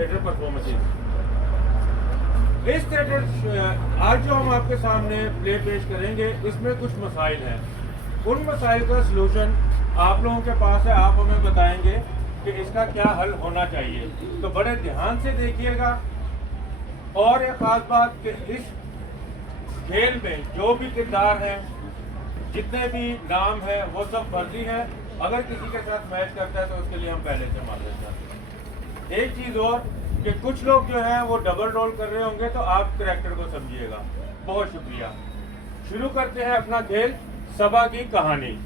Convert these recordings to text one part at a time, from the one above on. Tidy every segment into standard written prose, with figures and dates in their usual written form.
Theatre performances. इस theatre आज जो हम आपके सामने प्ले पेश करेंगे, इसमें कुछ मसाइल हैं। उन मसाइल का सलूशन आप लोगों के पास है, आप हमें बताएंगे कि इसका क्या हल होना चाहिए। तो बड़े ध्यान से देखिएगा। और एक ख़ास बात कि इस खेल में जो भी किरदार हैं, जितने भी नाम हैं, वो सब फर्जी हैं। अगर किसी के साथ मैच करता है तो उसके लिए हम पहले से मालूम चाहते हैं। एक चीज़ और कि कुछ लोग जो हैं वो डबल रोल कर रहे होंगे, तो आप करैक्टर को समझिएगा। बहुत शुक्रिया। शुरू करते हैं अपना खेल, सबा की कहानी।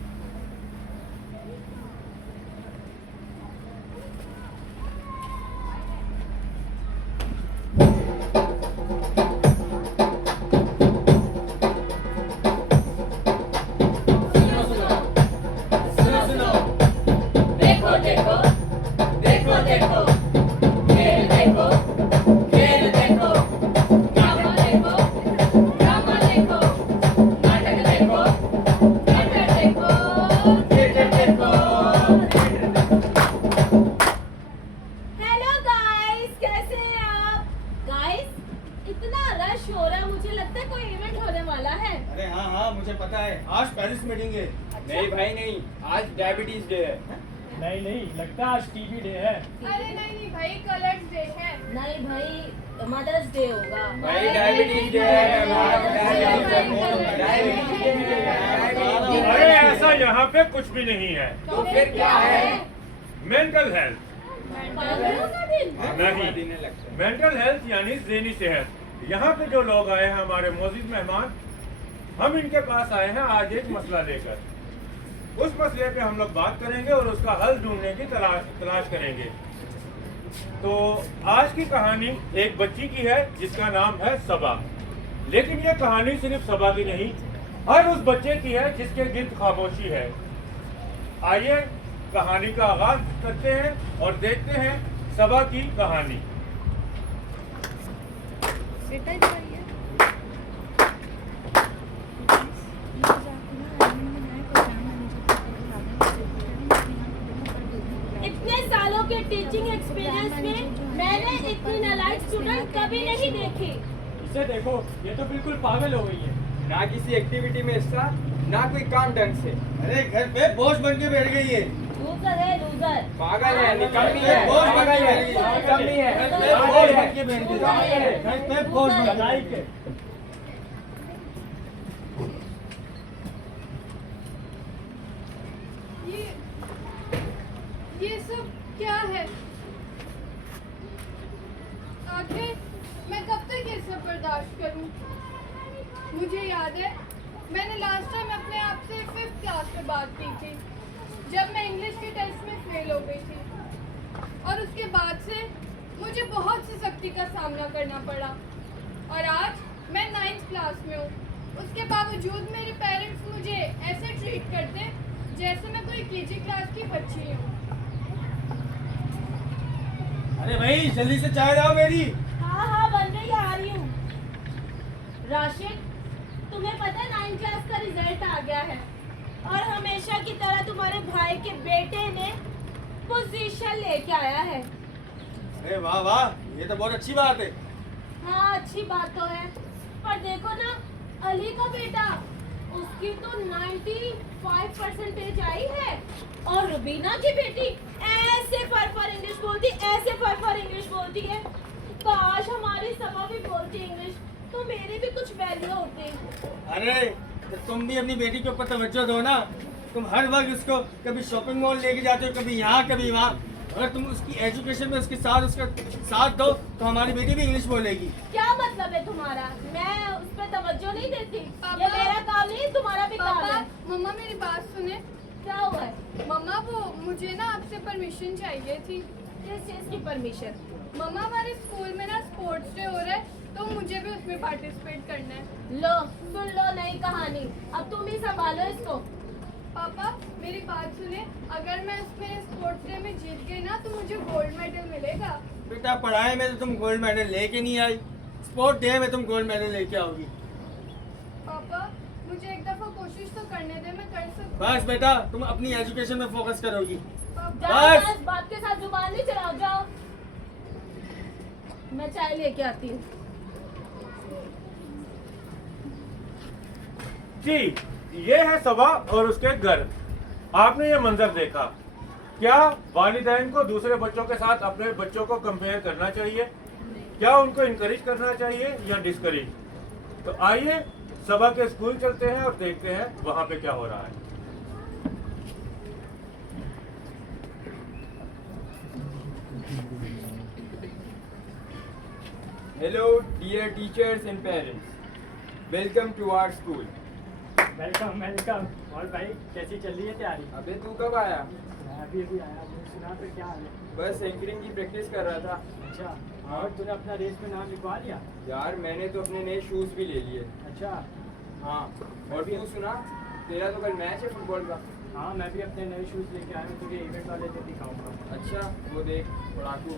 नहीं भाई नहीं, आज डायबिटीज डे है। नहीं नहीं, लगता आज टीबी डे है। अरे नहीं भाई, कलर्स डे है। नहीं भाई, मदर्स डे होगा। भाई डायबिटीज डे है। अरे ऐसा यहाँ पे कुछ भी नहीं है। तो फिर क्या है? मेंटल हेल्थ नहीं, लगता मेंटल हेल्थ यानी ज़हनी सेहत। यहाँ पे जो लोग आए हैं, हमारे मोअज़्ज़िज़ मेहमान, हम इनके पास आए हैं आज एक मसला लेकर। उस मसले पे हम लोग बात करेंगे और उसका हल ढूंढने की तलाश करेंगे। तो आज की कहानी एक बच्ची की है जिसका नाम है सबा। लेकिन ये कहानी सिर्फ सबा की नहीं, हर उस बच्चे की है जिसके गिर्द खामोशी है। आइए कहानी का आगाज करते हैं और देखते हैं सबा की कहानी। इतने सालों के टीचिंग एक्सपीरियंस में मैंने इतनी नालायक स्टूडेंट कभी नहीं देखी। इसे देखो, ये तो बिल्कुल पागल हो गई है। ना किसी एक्टिविटी में हिस्सा, ना कोई काम ढंग से। अरे घर पे बोझ बन के बैठ गई है। लूजर है, लूजर। पागल है, निकम्मी है, बोझ बन पागल के है, बैठ गई है। निकम्मी है, घर पे बोझ बन के बैठ लूजर गई है। है। घर पे बोझ बन के लड़ाई के ये सब क्या है? आखिर मैं कब तक ये सब बर्दाश्त करूं? मुझे याद है मैंने लास्ट टाइम अपने आप से 5th क्लास में बात की थी, जब मैं इंग्लिश के टेस्ट में फेल हो गई थी। और उसके बाद से मुझे बहुत सी सख्ती का सामना करना पड़ा। और आज मैं 9th क्लास में हूँ। उसके बावजूद मेरे पेरेंट्स मुझे ऐसे ट्रीट करते जैसे मैं कोई केजी क्लास की बच्ची हूँ। अरे भाई जल्दी से चाय लाओ मेरी। हाँ हाँ, बन रही, आ रही हूँ। राशिद, तुम्हें पता है 9th क्लास का रिजल्ट आ गया है और हमेशा की तरह तुम्हारे भाई के बेटे ने पोजीशन लेके आया है। अरे वाह वाह, ये तो बहुत अच्छी बात है। हाँ, अच्छी बात तो है, पर देखो ना, अली का बेटा, उसकी तो 95% आई है। और रुबीना की बेटी ऐसे फर इंग्लिश बोलती, ऐसे फर इंग्लिश बोलती है। काश हमारी सबा भी बोलती इंग्लिश, तो मेरी भी कुछ वैल्यू होती। अरे तो तुम भी अपनी बेटी के ऊपर तवज्जो दो ना। तुम हर वक्त उसको कभी शॉपिंग मॉल लेके जाते हो, कभी यहाँ कभी वहाँ। अगर तुम उसकी एजुकेशन में उसके साथ उसका साथ दो तो हमारी बेटी भी इंग्लिश बोलेगी। क्या मतलब है तुम्हारा? मैं उस पर तवज्जो नहीं देती। पापा, ये मेरा काम नहीं, तुम्हारा भी काम है। मम्मा मेरी बात सुने। क्या हुआ है? मम्मा वो मुझे ना आपसे परमिशन चाहिए थी। किस चीज की परमिशन? मम्मा हमारे स्कूल में ना स्पोर्ट्स डे हो रहा है, तो मुझे भी उसमें पार्टिसिपेट करना है। लो सुन लो नई कहानी, अब तुम ही संभालो इसको। पापा मेरी बात सुने, अगर मैं उसमें स्पोर्ट्स डे में जीत गई ना तो मुझे गोल्ड मेडल मिलेगा। बेटा पढ़ाई में तो तुम गोल्ड मेडल लेके नहीं आई, स्पोर्ट डे में तुम गोल्ड मेडल लेके आओगी। पापा मुझे एक दफा कोशिश तो करने दे, मैं कर सकती हूँ। बस बेटा तुम अपनी एजुकेशन में फोकस करोगी। पापा जाओ, बस। बस बाप के साथ जुबान नहीं चलाओ, जाओ। मैं चाय लेके आती हूँ। जी, ये है सबा और उसके घर। आपने ये मंजर देखा। क्या वालिदैन को दूसरे बच्चों के साथ अपने बच्चों को कंपेयर करना चाहिए? क्या उनको इनकरेज करना चाहिए या डिस्करेज? तो आइए सबा के स्कूल चलते हैं और देखते हैं वहां पे क्या हो रहा है। Hello, dear teachers and parents. Welcome to our school. Welcome welcome. और भाई कैसी चल रही है तैयारी? अबे तू कब आया? मैं अभी आया। मैंने सुना फिर क्या हाल है? बस एंकरिंग की प्रैक्टिस कर रहा था। अच्छा, और तूने अपना रेस में नाम लिखवा लिया? यार मैंने तो अपने नए शूज भी ले लिए। अच्छा। हाँ, और तू सुना, तेरा तो कल मैच है फुटबॉल का। हाँ, मैं भी अपने नए शूज़ लेके आया हूँ, तुझे इवेंट वाले दिन दिखाऊंगा। अच्छा, वो देख पढ़ाकू।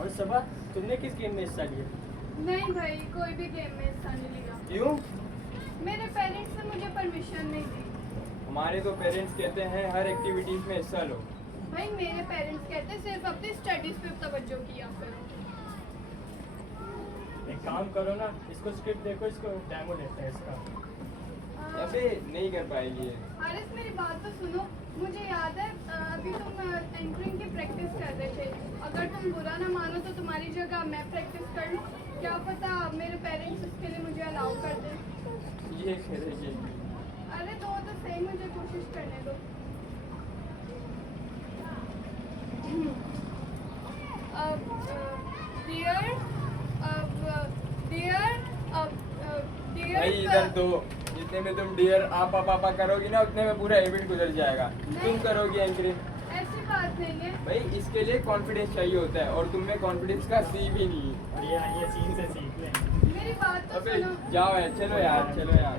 और सबा, तुमने किस गेम में हिस्सा लिया? नहीं भाई, कोई भी गेम में हिस्सा नहीं लिया। क्यों? मेरे पेरेंट्स ने मुझे परमिशन नहीं दी। हमारे तो पेरेंट्स कहते हैं हर एक्टिविटीज में हिस्सा लो। भाई मेरे पेरेंट्स कहते हैं सिर्फ अपनी स्टडीज पे तवज्जो किया करो। एक काम करो ना, इसको स्क्रिप्ट देखो, इसको डेमो लेते हैं इसका। अबे नहीं कर पाएगी ये। हारिस मेरी बात तो सुनो। मुझे याद है अभी तुम एंकरिंग की प्रैक्टिस कर रहे थे। अगर तुम बुरा ना मानो तो तुम्हारी जगह मैं प्रैक्टिस कर लूँ। क्या पता मेरे पेरेंट्स इसके लिए मुझे अलाउ कर दें। ये कह रही है। अरे तो सही, मुझे कोशिश करने दो। भाई इधर दो। जितने में तुम डियर आपा पापा करोगी ना, उतने में पूरा इवेंट गुजर जाएगा। तुम करोगी एंकरिंग। ऐसी बात नहीं है। भाई इसके लिए कॉन्फिडेंस चाहिए होता है, और तुम में कॉन्फिडेंस का सी भी नहीं है। और ये आइए सीन से सीख लें। मेरी बात तो अबे सुनो। जाओ यार, चलो यार, चलो यार।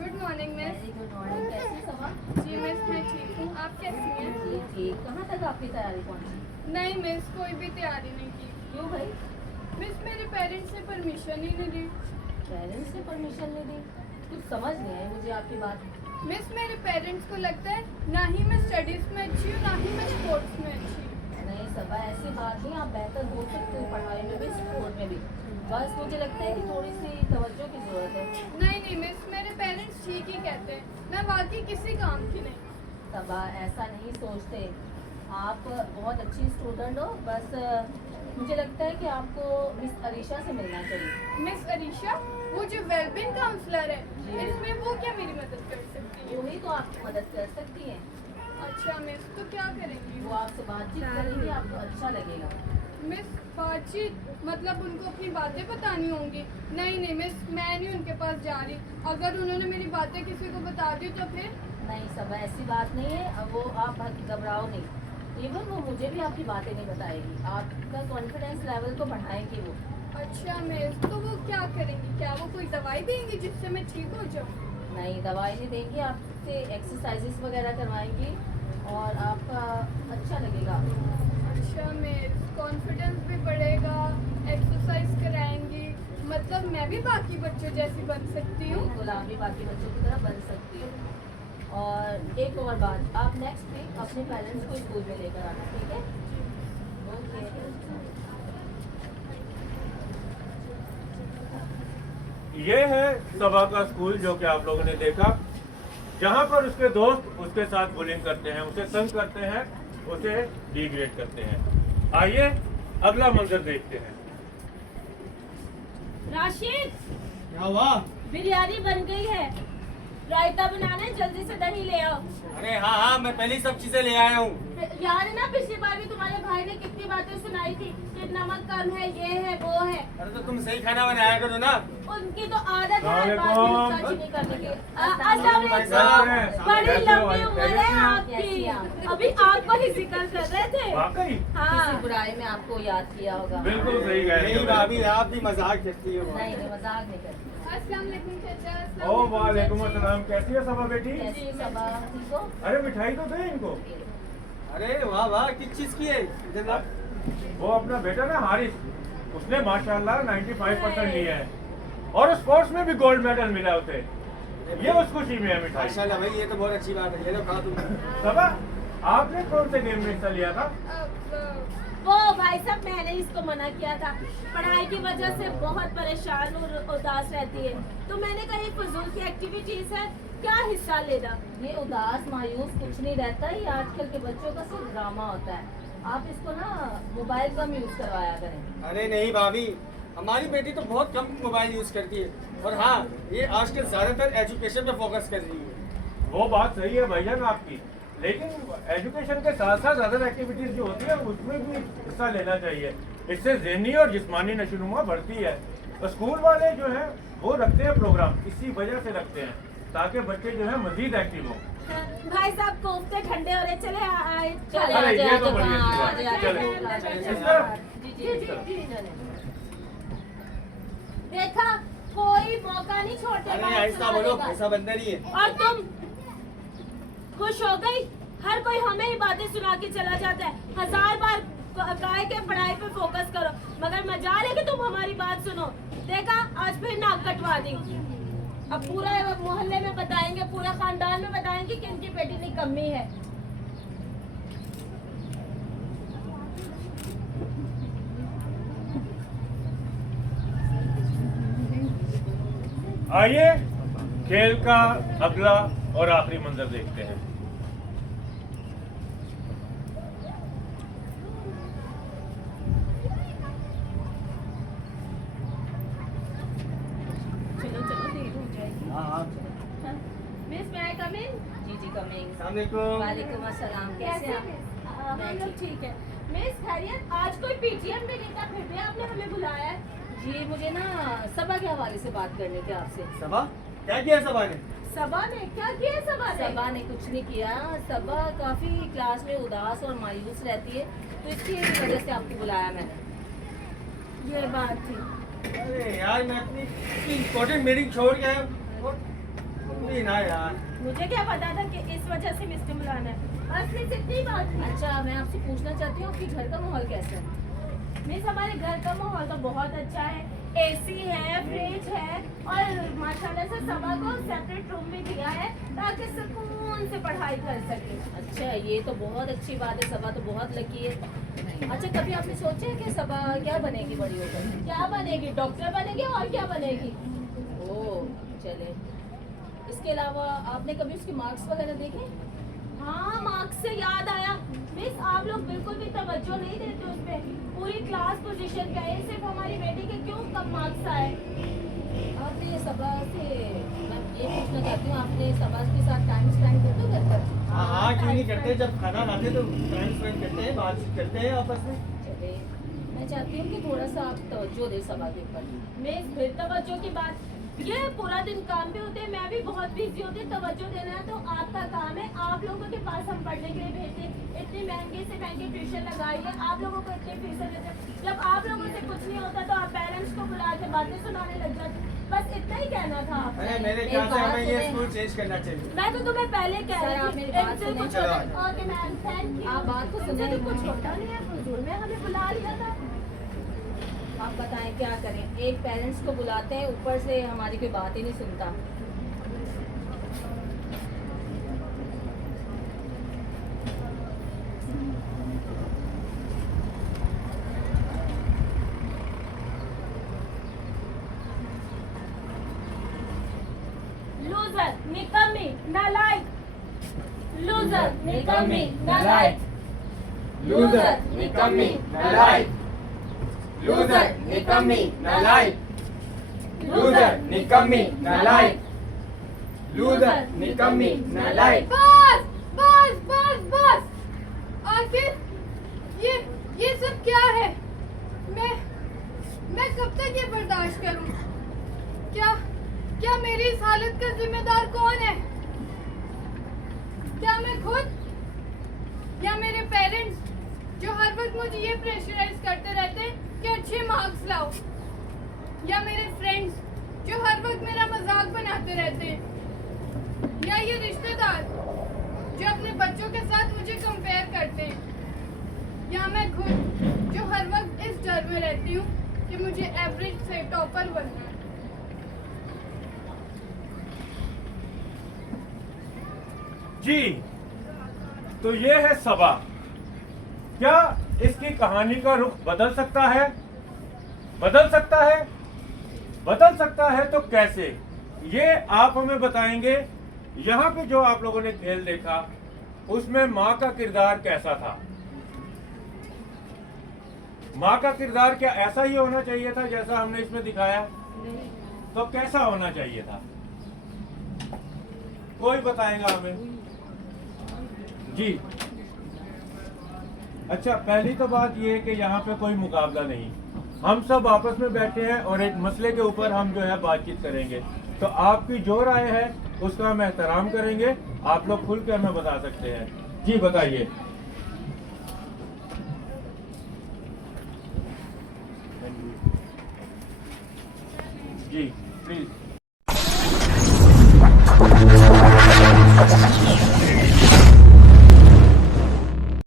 Good morning miss. Very good morning. कैसी सभा? जी मिस, मैं ठीक हूँ। आप कैसी हैं? जी ठीक। कहाँ तक आपकी तैयारी पहुँची? नहीं मिस, कोई भी तैयारी नहीं की। क्यों भाई? मिस मेरे पेरेंट्स ने परमिशन ही नहीं दी। पेरेंट्स ने परमिशन नहीं दी? कुछ समझ नहीं आई मुझे आपकी बात। मिस मेरे पेरेंट्स को लगता है ना ही मैं स्टडीज में अच्छी हूँ, ना ही मैं स्पोर्ट्स में अच्छी हूँ। नहीं सबा, ऐसी बात नहीं। आप बेहतर हो सकते हो पढ़ाई में भी, स्पोर्ट में भी। बस मुझे लगता है कि थोड़ी सी तवज्जो की ज़रूरत है। नहीं मिस, मेरे पेरेंट्स ठीक ही कहते हैं। मैं वाकई किसी काम की नहीं। सबा ऐसा नहीं सोचते। आप बहुत अच्छी स्टूडेंट हो। बस मुझे लगता है कि आपको मिस अरीशा से मिलना चाहिए। मिस अरीशा, वो जो वेलबींग काउंसलर है, जी। इसमें वो क्या मेरी मदद कर सकती है? वही तो आपकी मदद कर सकती है। अच्छा मिस, तो क्या करेंगी वो आपसे बातचीत करेंगी, आपको अच्छा लगेगा। मिस? बातचीत मतलब उनको अपनी बातें बतानी होंगी? नहीं मिस, मैं नहीं उनके पास जा रही। अगर उन्होंने मेरी बातें किसी को बता दी तो फिर? नहीं सब ऐसी बात नहीं है। अब वो आप घबराओ नहीं। इवन वो मुझे भी आपकी बातें नहीं बताएगी। आपका कॉन्फिडेंस लेवल को बढ़ाएंगी वो। अच्छा मिस, तो वो क्या करेंगी? क्या वो कोई दवाई देंगी जिससे मैं ठीक हो जाऊँ? नहीं, दवाई नहीं देंगी। आपसे एक्सरसाइजेस वगैरह करवाएंगी और आपका अच्छा लगेगा। अच्छा मिस, कॉन्फिडेंस भी बढ़ेगा, एक्सरसाइज कराएंगी, मतलब मैं भी बाकी बच्चों जैसी बन सकती हूँ। बिल्कुल, आप भी बाकी बच्चों की तरह बन सकती हो। और एक और बात, आप नेक्स्ट वीक अपने पेरेंट्स को स्कूल में लेकर आना, ठीक है? ओके। ये है सबा का स्कूल जो कि आप लोगों ने देखा, जहाँ पर उसके दोस्त उसके साथ बुलिंग करते हैं, उसे तंग करते हैं, उसे डिग्रेड करते हैं। आइए अगला मंजर देखते हैं। राशिद, क्या हुआ? बिरयानी बन गई है। रायता बनाना है, जल्दी से दही ले आओ। अरे हाँ, मैं पहले ही सब चीजें ले आया हूँ। याद है ना पिछली बार भी तुम्हारे भाई ने कितनी बातें सुनाई थी कि नमक कम है, ये है वो है। अरे तो तुम सही खाना बनाया करो ना। उनकी तो आदत है अस्सलाम बात की वालेकुम। नुक्ताचीनी करने की। वालेकुम। बड़ी कैसे हो? लंबी उम्र है आपकी। अभी आपको ही जिक्र कर रहे थे। वाकई हाँ, बुराई में आपको याद किया होगा। बिल्कुल सही कह रही नहीं हो। भाभी, आप भी मजाक करती हो। नहीं, मजाक नहीं करती। अस्सलाम वालेकुम चाचा। ओ वालेकुम अस्सलाम, कैसी है सबा बेटी? कैसी सबा, ठीक हो? अरे मिठाई तो दे इनको। अरे वाह वाह, किस चीज की है? इधर ला। वो अपना बेटा ना हारिस, उसने माशाल्लाह 95% लिया है और स्पोर्ट्स में भी गोल्ड मेडल मिला उसे। ये उस खुशी में है मिठाई। माशाल्लाह भाई, ये तो बहुत अच्छी बात है। ये लो खाओ तुम। सबा, आपने कौन से गेम में हिस्सा लिया था? वो भाई साहब, मैंने इसको मना किया था। पढ़ाई की वजह से बहुत परेशान और उदास रहती है, तो मैंने कहा ये फजूल की एक्टिविटीज है, क्या हिस्सा लेना। ये उदास मायूस कुछ नहीं रहता, ये आजकल के बच्चों का सिर्फ ड्रामा होता है। आप इसको ना मोबाइल कम यूज करवाया करें। अरे नहीं भाभी, हमारी बेटी तो बहुत कम मोबाइल यूज करती है, और हाँ, ये आजकल ज्यादातर एजुकेशन पे फोकस कर रही है। वो बात सही है भाईजान आपकी, लेकिन एजुकेशन के साथ साथ अदर एक्टिविटीज जो होती है उसमें भी हिस्सा लेना चाहिए। इससे ज़हनी और जिस्मानी नशोनुमा बढ़ती है। तो स्कूल वाले जो है वो रखते हैं प्रोग्राम, इसी वजह से रखते हैं ताकि बच्चे जो है मजीद एक्टिव हों। भाई साहब, कोफ्ते ठंडे हो रहे, चले आए। चले अरे, आ ये तो जाए बड़ी अच्छी बात है। चले। चले। जी जी जी। देखा, कोई मौका नहीं छोड़ते। अरे बात ऐसा बोलो, सुनाने का। ऐसा बंदर ही है। और तुम खुश हो गई? हर कोई हमें ही बातें सुना के चला जाता है। 1000 बार गाय के पढ़ाई पे फोकस करो, मगर मजाल है कि तुम हमारी बात सुनो। देखा, आज फिर नाक कटवा दी। अब पूरा मोहल्ले में बताएंगे, पूरा खानदान में बताएंगे कि इनकी बेटी में कमी है। आइए खेल का अगला और आखिरी मंजर देखते हैं। चलो चलो, देर हो जाएगी। हाँ हाँ। मिस, मैं आई कम इन? जी जी कमिंग। अस्सलामुअलैकुम। वालेकुम अस्सलाम। कैसे आप? हम लोग ठीक है। मिस खैरियत, आज कोई पीटीएम में नहीं था, फिर भी आपने हमें बुलाया है। जी मुझे ना सबा के हवाले से बात करनी थी आपसे। सबा, क्या किया सबा ने? सबा ने क्या किया? सबा ने सबा ने कुछ नहीं किया। सबा काफी क्लास में उदास और मायूस रहती है, तो इसकी वजह से आपको बुलाया मैंने। ये बात थी। अरे यार, मैं अपनी इम्पोर्टेंट मीटिंग छोड़ के आया हूँ। तुम भी ना यार। मुझे क्या पता था कि इस वजह से मिस्टर बुलाना है। बस मिस, इतनी बात थी। अच्छा, मैं आपसे पूछना चाहती हूँ आपके घर का माहौल कैसा है? मिस, हमारे घर का माहौल तो बहुत अच्छा है। एसी है, फ्रिज है, और माशाल्लाह से सबा को सेपरेट रूम भी दिया है ताकि सुकून से पढ़ाई कर सके। अच्छा, ये तो बहुत अच्छी बात है। सबा तो बहुत लकी है। अच्छा, कभी आपने सोचा है कि सबा क्या बनेगी बड़ी होकर? क्या बनेगी? डॉक्टर बनेगी, और क्या बनेगी? ओह चले। इसके अलावा आपने कभी उसके मार्क्स वगैरह देखे? हाँ, मार्क्स से याद आया मिस, आप लोग बिल्कुल भी तवज्जो नहीं देते उस पे। पूरी क्लास पोजीशन पे है, सिर्फ हमारी बेटी के क्यों कम मार्क्स आए? आपने सबा से, मैं ये पूछना चाहती हूँ, आपने सबा के साथ टाइम स्पेंड करते हो घर पर? हाँ हाँ, क्यों नहीं करते? जब खाना खाते तो टाइम स्पेंड करते हैं, बातचीत करते हैं आपस में। चले, मैं चाहती हूँ कि थोड़ा सा आप तवज्जो दें सबा के ऊपर। मिस, फिर तवज्जो की बात। ये पूरा दिन काम पे होते हैं, मैं भी बहुत बिजी होती हूँ। तवज्जो देना है तो आपका काम है। आप लोगों के पास हम पढ़ने के लिए भेजते हैं, इतनी महंगे से महंगी ट्यूशन लगाई है, आप लोगों को इतनी फीसें देते हैं। जब आप लोगों से कुछ नहीं होता तो आप पेरेंट्स को बुला के बातें सुनाने लग जाते। बस इतना ही कहना था आपसे। अरे मेरे एक ख्याल से बात हमें ये सुने। स्कूल चेंज करना चाहिए। मैं तो तुम्हें पहले कह सर, रही आप थी, मेरी बात इनसे सुनें। कुछ चलो। होता। Okay ma'am, thank you. आप बात को इनसे सुनें। तो कुछ होता नहीं है, फजूल में हमें बुला लिया था। आप बताएं क्या करें? एक पेरेंट्स को बुलाते हैं, ऊपर से हमारी कोई बात ही नहीं सुनता। लूजर, निकम्मी, नालायक। लूजर, निकम्मी, नालायक। लूजर, निकम्मी, नालायक। लूजर, निकम्मी, नालायक। लूजर, निकम्मी, नालायक। लूजर, निकम्मी, नालायक। बस बस बस बस, आखिर ये सब क्या है? मैं कब तक ये बर्दाश्त करूं? क्या मेरी इस हालत का जिम्मेदार कौन है? क्या मैं खुद, या मेरे पेरेंट्स जो हर वक्त मुझे ये प्रेशराइज करते रहते हैं कि अच्छे मार्क्स लाओ, या मेरे फ्रेंड्स जो हर वक्त मेरा मजाक बनाते रहते हैं, या ये रिश्तेदार जो अपने बच्चों के साथ मुझे कंपेयर करते हैं, या मैं खुद जो हर वक्त इस डर में रहती हूँ कि मुझे एवरेज से टॉपर बनना है। जी, तो ये है सबा। क्या इसकी कहानी का रुख बदल सकता है? बदल सकता है? बदल सकता है तो कैसे, ये आप हमें बताएंगे। यहाँ पे जो आप लोगों ने खेल देखा उसमें माँ का किरदार कैसा था? माँ का किरदार क्या ऐसा ही होना चाहिए था जैसा हमने इसमें दिखाया? तो कैसा होना चाहिए था? कोई बताएगा हमें? जी, अच्छा, पहली तो बात ये है कि यहाँ पे कोई मुकाबला नहीं, हम सब आपस में बैठे हैं और एक मसले के ऊपर हम जो है बातचीत करेंगे। तो आपकी जो राय है उसका हम एहतराम करेंगे। आप लोग खुल के हमें बता सकते हैं। जी बताइए। जी प्लीज।